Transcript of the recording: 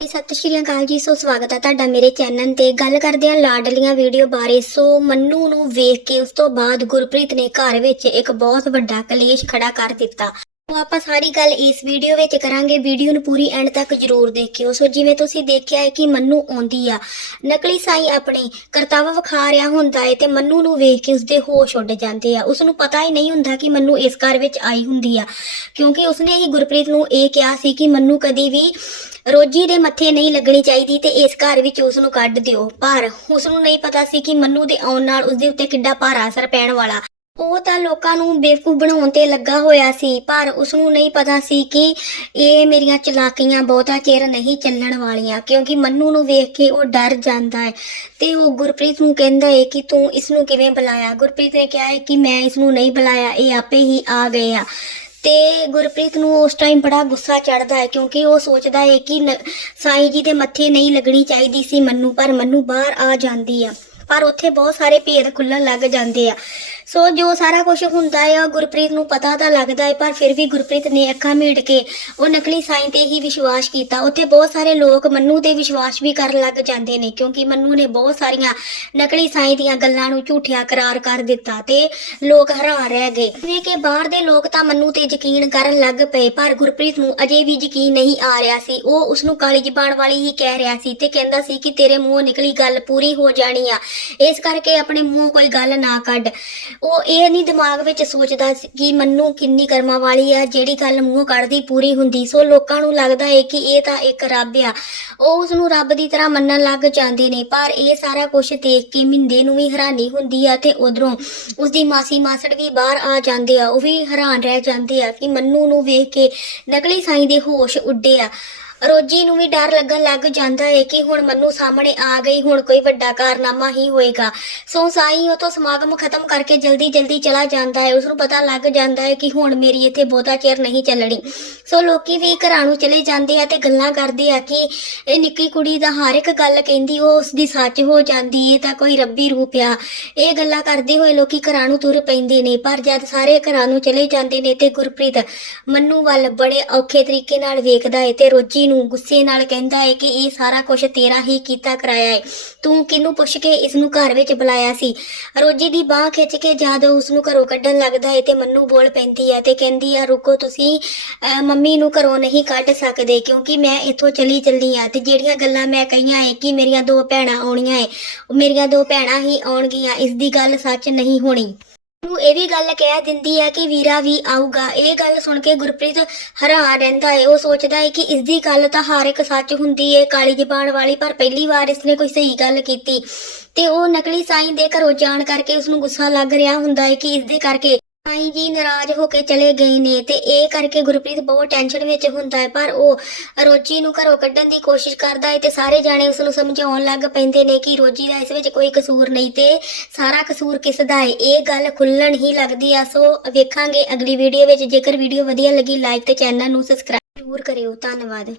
ਸਤਿ ਸ਼੍ਰੀ ਅਕਾਲ ਜੀ, ਸੋ ਸਵਾਗਤ ਹੈ ਤੁਹਾਡਾ ਮੇਰੇ ਚੈਨਲ ਤੇ। ਗੱਲ ਕਰਦੇ ਹਾਂ ਲਾਡਲੀਆਂ ਵੀਡੀਓ ਬਾਰੇ। ਸੋ ਮੰਨੂ ਨੂੰ ਵੇਖ ਕੇ ਉਸ ਤੋਂ ਬਾਅਦ ਗੁਰਪ੍ਰੀਤ ਨੇ ਘਰ ਵਿੱਚ ਇੱਕ ਬਹੁਤ ਵੱਡਾ ਕਲੇਸ਼ ਖੜਾ ਕਰ ਦਿੱਤਾ। ਉਹ ਆਪਾਂ ਸਾਰੀ ਗੱਲ ਇਸ ਵੀਡੀਓ ਵਿੱਚ ਕਰਾਂਗੇ। ਵੀਡੀਓ ਨੂੰ ਪੂਰੀ ਐਂਡ ਤੱਕ ਜਰੂਰ ਦੇਖਿਓ। ਸੋ ਜਿਵੇਂ ਤੁਸੀਂ ਦੇਖਿਆ ਹੈ ਕਿ ਮੰਨੂ ਆਉਂਦੀ ਆ। ਨਕਲੀ ਸਾਈ ਆਪਣੇ ਕਰਤੱਵ ਵਿਖਾ ਰਿਹਾ ਹੁੰਦਾ ਹੈ ਤੇ ਮੰਨੂ ਨੂੰ ਵੇਖ ਕੇ ਉਸਦੇ ਹੋਸ਼ ਉੱਡ ਜਾਂਦੇ ਆ। ਉਸ ਨੂੰ ਪਤਾ ਹੀ ਨਹੀਂ ਹੁੰਦਾ ਕਿ ਮੰਨੂ ਇਸ ਘਰ ਵਿੱਚ ਆਈ ਹੁੰਦੀ ਆ। ਕਿਉਂਕਿ ਉਸਨੇ ਹੀ ਗੁਰਪ੍ਰੀਤ ਨੂੰ ਇਹ ਕਿਹਾ ਸੀ ਕਿ ਮੰਨੂ ਕਦੀ ਵੀ ਰੋਜੀ ਦੇ ਮੱਥੇ ਨਹੀਂ ਲੱਗਣੀ ਚਾਹੀਦੀ ਤੇ ਇਸ ਘਰ ਵਿੱਚ ਉਸ ਨੂੰ ਕੱਢ ਦਿਓ। ਪਰ ਉਸ ਨੂੰ ਨਹੀਂ ਪਤਾ ਸੀ ਕਿ ਮੰਨੂ ਦੇ ਆਉਣ ਨਾਲ ਉਸ ਦੇ ਉੱਤੇ ਕਿੱਡਾ ਭਾਰਾ ਅਸਰ ਪੈਣ ਵਾਲਾ ਉਹ ਤਾਂ ਲੋਕਾਂ ਨੂੰ ਬੇਵਕੂਫ ਬਣਾਉਣ ਤੇ ਲੱਗਾ ਹੋਇਆ ਸੀ, ਪਰ ਉਸ ਨੂੰ ਨਹੀਂ ਪਤਾ ਸੀ ਕਿ ਇਹ ਮੇਰੀਆਂ ਚਲਾਕੀਆਂ ਬਹੁਤਾ ਚਿਰ ਨਹੀਂ ਚੱਲਣ ਵਾਲੀਆਂ, ਕਿਉਂਕਿ ਮੰਨੂ ਨੂੰ ਵੇਖ ਕੇ ਉਹ ਡਰ ਜਾਂਦਾ ਹੈ। ਤੇ ਉਹ ਗੁਰਪ੍ਰੀਤ ਨੂੰ ਕਹਿੰਦਾ ਹੈ ਕਿ ਤੂੰ ਇਸ ਨੂੰ ਕਿਵੇਂ ਬੁਲਾਇਆ? ਗੁਰਪ੍ਰੀਤ ਨੇ ਕਿਹਾ ਹੈ ਕਿ ਮੈਂ ਇਸ ਨੂੰ ਨਹੀਂ ਬੁਲਾਇਆ, ਇਹ ਆਪੇ ਹੀ ਆ ਗਏ ਆ। ਤੇ ਗੁਰਪ੍ਰੀਤ ਨੂੰ ਉਸ ਟਾਈਮ ਬੜਾ ਗੁੱਸਾ ਚੜਦਾ ਹੈ, ਕਿਉਂਕਿ ਉਹ ਸੋਚਦਾ ਹੈ ਕਿ ਨ- ਸਾਈਂ ਜੀ ਦੇ ਮੱਥੇ ਨਹੀਂ ਲੱਗਣੀ ਚਾਹੀਦੀ ਸੀ ਮੰਨੂ, ਪਰ ਮੰਨੂ ਬਾਹਰ ਆ ਜਾਂਦੀ ਆ। ਪਰ ਉੱਥੇ ਬਹੁਤ ਸਾਰੇ ਭੇਦ ਖੁੱਲਣ ਲੱਗ ਜਾਂਦੇ ਆ। ਸੋ ਜੋ ਸਾਰਾ ਕੁਝ ਹੁੰਦਾ ਹੈ ਉਹ ਗੁਰਪ੍ਰੀਤ ਨੂੰ ਪਤਾ ਤਾਂ ਲੱਗਦਾ ਹੈ ਪਰ ਫਿਰ ਵੀ ਗੁਰਪ੍ਰੀਤ ਨੇ ਅੱਖਾਂ ਮੀਟ ਕੇ ਉਹ ਨਕਲੀ ਸਾਈਂ ਤੇ ਹੀ ਵਿਸ਼ਵਾਸ ਕੀਤਾ। ਉੱਥੇ ਬਹੁਤ ਸਾਰੇ ਲੋਕ ਮੰਨੂ ਤੇ ਵਿਸ਼ਵਾਸ ਵੀ ਕਰਨ ਲੱਗ ਜਾਂਦੇ ਨੇ, ਕਿਉਂਕਿ ਮੰਨੂ ਨੇ ਬਹੁਤ ਸਾਰੀਆਂ ਨਕਲੀ ਸਾਈਂ ਦੀਆਂ ਗੱਲਾਂ ਨੂੰ ਝੂਠਿਆ ਕਰਾਰ ਕਰ ਦਿੱਤਾ ਤੇ ਲੋਕ ਹੈਰਾਨ ਰਹਿ ਗਏ। ਜਿਵੇਂ ਕਿ ਬਾਹਰ ਦੇ ਲੋਕ ਤਾਂ ਮੰਨੂ ਤੇ ਯਕੀਨ ਕਰਨ ਲੱਗ ਪਏ, ਪਰ ਗੁਰਪ੍ਰੀਤ ਨੂੰ ਅਜੇ ਵੀ ਯਕੀਨ ਨਹੀਂ ਆ ਰਿਹਾ ਸੀ। ਉਹ ਉਸ ਨੂੰ ਕਾਲੀ ਜ਼ਬਾਨ ਵਾਲੀ ਹੀ ਕਹਿ ਰਿਹਾ ਸੀ ਤੇ ਕਹਿੰਦਾ ਸੀ ਕਿ ਤੇਰੇ ਮੂੰਹੋਂ ਨਿਕਲੀ ਗੱਲ ਪੂਰੀ ਹੋ ਜਾਣੀ ਆ। ਇਸ ਕਰਕੇ ਆਪਣੇ ਮੂੰਹ ਕੋਈ ਗੱਲ ਨਾ ਕੱਢ। ਉਹ ਇਹ ਨਹੀਂ ਦਿਮਾਗ ਵਿੱਚ ਸੋਚਦਾ ਸੀ ਕਿ ਮੰਨੂ ਕਿੰਨੀ ਕਰਮਾਂ ਵਾਲੀ ਆ, ਜਿਹੜੀ ਗੱਲ ਮੂੰਹੋਂ ਕੱਢਦੀ ਪੂਰੀ ਹੁੰਦੀ। ਸੋ ਲੋਕਾਂ ਨੂੰ ਲੱਗਦਾ ਹੈ ਕਿ ਇਹ ਤਾਂ ਇੱਕ ਰੱਬ ਆ। ਉਹ ਉਸ ਨੂੰ ਰੱਬ ਦੀ ਤਰ੍ਹਾਂ ਮੰਨਣ ਲੱਗ ਜਾਂਦੇ ਨੇ, ਪਰ ਇਹ ਸਾਰਾ ਕੁਝ ਦੇਖ ਕੇ ਮਿੰਦੇ ਨੂੰ ਵੀ ਹੈਰਾਨੀ ਹੁੰਦੀ ਆ ਤੇ ਉਧਰੋਂ ਉਸ ਦੀ ਮਾਸੀ ਮਾਸੜ ਵੀ ਬਾਹਰ ਆ ਜਾਂਦੇ ਆ। ਉਹ ਵੀ ਹੈਰਾਨ ਰਹਿ ਜਾਂਦੇ ਆ ਕਿ ਮੰਨੂ ਨੂੰ ਵੇਖ ਕੇ ਨਕਲੀ ਸਾਈਂ ਦੇ ਹੋਸ਼ ਉੱਡੇ ਆ। ਰੋਜੀ ਨੂੰ ਵੀ ਡਰ ਲੱਗਣ ਲੱਗ ਜਾਂਦਾ ਹੈ ਕਿ ਹੁਣ ਮੰਨੂ ਸਾਹਮਣੇ ਆ ਗਈ, ਹੁਣ ਕੋਈ ਵੱਡਾ ਕਾਰਨਾਮਾ ਹੀ ਹੋਏਗਾ। ਸੋ ਸਾਈ ਉਹ ਤੋਂ ਸਮਾਗਮ ਖਤਮ ਕਰਕੇ ਜਲਦੀ ਜਲਦੀ ਚਲਾ ਜਾਂਦਾ ਹੈ ਉਸ ਨੂੰ ਪਤਾ ਲੱਗ ਜਾਂਦਾ ਹੈ ਕਿ ਹੁਣ ਮੇਰੀ ਇੱਥੇ ਬਹੁਤਾ ਚਿਰ ਨਹੀਂ ਚੱਲਣੀ। ਸੋ ਲੋਕੀ ਵੀ ਘਰਾਂ ਨੂੰ ਚਲੇ ਜਾਂਦੇ ਆ ਤੇ ਗੱਲਾਂ ਕਰਦੇ ਆ ਕਿ ਇਹ ਨਿੱਕੀ ਕੁੜੀ ਦਾ ਹਰ ਇੱਕ ਗੱਲ ਕਹਿੰਦੀ, ਉਹ ਉਸ ਦੀ ਸੱਚ ਹੋ ਜਾਂਦੀ ਏ, ਤਾਂ ਕੋਈ ਰੱਬੀ ਰੂਪ ਆ। ਇਹ ਗੱਲਾਂ ਕਰਦੇ ਹੋਏ ਲੋਕੀ ਘਰਾਂ ਨੂੰ ਤੁਰ ਪੈਂਦੇ ਨੇ, ਪਰ ਜਦ ਸਾਰੇ ਘਰਾਂ ਨੂੰ ਚਲੇ ਜਾਂਦੇ ਨੇ ਤੇ ਗੁਰਪ੍ਰੀਤ ਮੰਨੂ ਵੱਲ ਬੜੇ ਔਖੇ ਤਰੀਕੇ ਨਾਲ ਵੇਖਦਾ ਏ ਤੇ ਰੋਜੀ ਨੂੰ ਗੁੱਸੇ ਨਾਲ ਕਹਿੰਦਾ ਹੈ ਕਿ ਇਹ ਸਾਰਾ ਕੁਝ ਤੇਰਾ ਹੀ ਕੀਤਾ ਕਰਾਇਆ ਹੈ। ਤੂੰ ਕਿਹਨੂੰ ਪੁੱਛ ਕੇ ਇਸ ਨੂੰ ਘਰ ਵਿੱਚ ਬੁਲਾਇਆ ਸੀ? ਰੋਜੀ ਦੀ ਬਾਹ ਖਿੱਚ ਕੇ ਜਦ ਉਸ ਨੂੰ ਘਰੋਂ ਕੱਢਣ ਲੱਗਦਾ ਹੈ ਤੇ ਮੰਨੂ ਬੋਲ ਪੈਂਦੀ ਹੈ ਤੇ ਕਹਿੰਦੀ ਆ ਰੁਕੋ ਤੁਸੀਂ। ਮੰਮੀ ਨੂੰ ਘਰੋਂ ਨਹੀਂ ਕੱਢ ਸਕਦੇ ਕਿਉਂਕਿ ਮੈਂ ਇੱਥੋਂ ਚਲੀ ਚੱਲੀ ਆ ਤੇ ਜਿਹੜੀਆਂ ਗੱਲਾਂ ਮੈਂ ਕਹੀਆਂ ਹੈ ਕਿ ਮੇਰੀਆਂ ਦੋ ਭੈਣਾਂ ਆਉਣੀਆਂ ਏ ਮੇਰੀਆਂ ਦੋ ਭੈਣਾਂ ਹੀ ਆਉਣਗੀਆਂ। ਇਸ ਦੀ ਗੱਲ ਸੱਚ ਨਹੀਂ ਹੋਣੀ। ਨੂੰ ਇਹ ਵੀ ਗੱਲ ਕਹਿ ਦਿੰਦੀ ਹੈ ਕਿ ਵੀਰਾ ਵੀ ਆਊਗਾ। ਇਹ ਗੱਲ ਸੁਣ ਕੇ ਗੁਰਪ੍ਰੀਤ ਹੈਰਾਨ ਰਹਿੰਦਾ ਹੈ ਉਹ ਸੋਚਦਾ ਹੈ ਕਿ ਇਸ ਦੀ ਗੱਲ ਤਾਂ ਹਰ ਇੱਕ ਸੱਚ ਹੁੰਦੀ ਹੈ ਕਾਲੀ ਜ਼ਬਾਨ ਵਾਲੀ, ਪਰ ਪਹਿਲੀ ਵਾਰ ਇਸਨੇ ਕੋਈ ਸਹੀ ਗੱਲ ਕੀਤੀ। ਤੇ ਉਹ ਨਕਲੀ ਸਾਈਂ ਦੇ ਘਰੋਂ ਜਾਣ ਕਰਕੇ ਉਸ ਨੂੰ ਗੁੱਸਾ ਲੱਗ ਰਿਹਾ ਹੁੰਦਾ ਹੈ ਕਿ ਇਸ ਦੇ ਕਰਕੇ ਸਾਈਂ ਜੀ ਨਾਰਾਜ਼ ਹੋ ਕੇ ਚਲੇ ਗਏ ਨੇ ਤੇ ਇਹ ਕਰਕੇ ਗੁਰਪ੍ਰੀਤ ਬਹੁਤ ਟੈਨਸ਼ਨ ਵਿੱਚ ਹੁੰਦਾ ਹੈ, ਪਰ ਉਹ ਰੋਜੀ ਨੂੰ ਘਰੋਂ ਕੱਢਣ ਦੀ ਕੋਸ਼ਿਸ਼ ਕਰਦਾ ਹੈ ਤੇ ਸਾਰੇ ਜਾਣੇ ਉਸ ਨੂੰ ਸਮਝਾਉਣ ਲੱਗ ਪੈਂਦੇ ਨੇ ਕਿ ਰੋਜੀ ਦਾ ਇਸ ਵਿੱਚ ਕੋਈ ਕਸੂਰ ਨਹੀਂ ਤੇ ਸਾਰਾ ਕਸੂਰ ਕਿਸ ਦਾ ਹੈ? ਇਹ ਗੱਲ ਖੁੱਲਣ ਹੀ ਲੱਗਦੀ ਆ, ਸੋ ਵੇਖਾਂਗੇ ਅਗਲੀ ਵੀਡੀਓ ਵਿੱਚ। ਜੇਕਰ ਵੀਡੀਓ ਵਧੀਆ ਲੱਗੀ ਲਾਈਕ ਤੇ ਚੈਨਲ ਨੂੰ ਸਬਸਕ੍ਰਾਈਬ ਜ਼ਰੂਰ ਕਰਿਓ। ਧੰਨਵਾਦ।